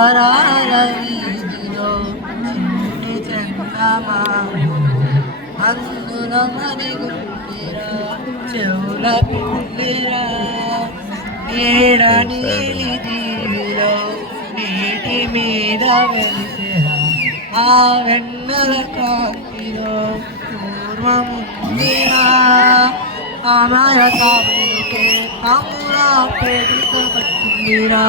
వీధిలో చిన్ని చందమామ అందులో మరి గుండిరా చెవుల పిండిరా నీడ నీలి దీవిలో నీటి మీద వెలిసెరా ఆ వెన్నెల కాంతిలో పూర్వముందిరా ఆమాయ తాబేలుకే అమ్ములా పెడుత పట్టిందిరా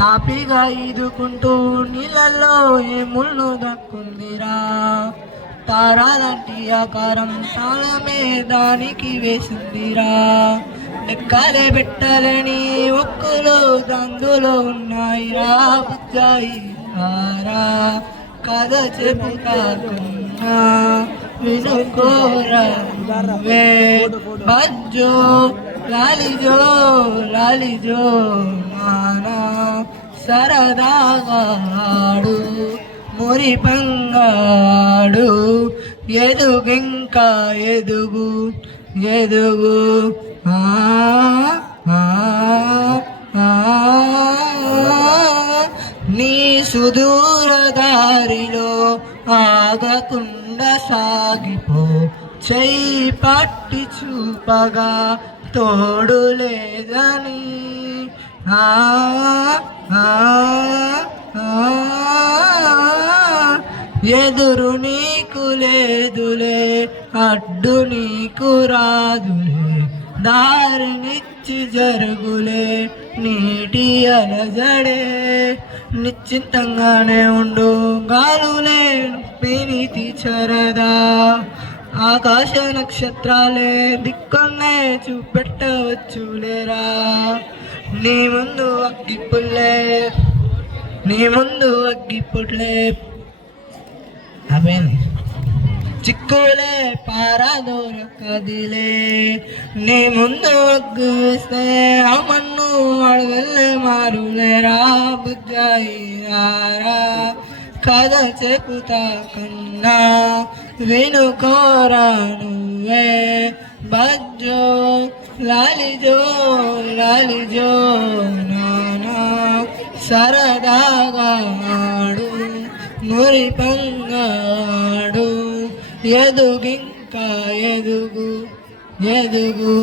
తాపిగా ఈదుకుంటూ నీళ్ళల్లో ఏ ముళ్ళు దక్కుందిరా తారాలంటి ఆకారం తాళమే దానికి వేసిందిరా లెక్కలే పెట్టలేని ఒక్కలో దందులో ఉన్నాయిరా బుజ్జాయి రా కథ చెబుతాకున్నా వినుకోరా బజ్జో లాలిజో లాలిజో మానా సరదాగాడు మురి పంగాడు ఎదుగింకా ఎదుగు ఎదుగు నీ సుదూర దారిలో ఆగకుండా సాగిపో చెయ్యి పట్టి చూపగా తోడు లేదని ఎదురు నీకు లేదులే అడ్డు నీకు రాదులే దారినిచ్చి జరుగులే నీటి అలజడే నిశ్చింతంగానే ఉండు గాలులే పినితి చరదా ఆకాశ నక్షత్రాలే దిక్కున్నే చూపెట్టవచ్చులేరా నీ ముందు అగ్గిపుల్లే అవేంది చిక్కులే పారదోరకదిలే నీ ముందు అగ్గు వేస్తే ఆ మన్ను అడగల్లే మారులేరా బుజ్జాయి రా కథ చెబుతా కన్నా వినుకోరా నువ్వే బజ్జో లాలిజో లాలిజో నానా సరదాగా ఆడు మురి పంగాడు ఎదుగింకా ఎదుగు ఎదుగు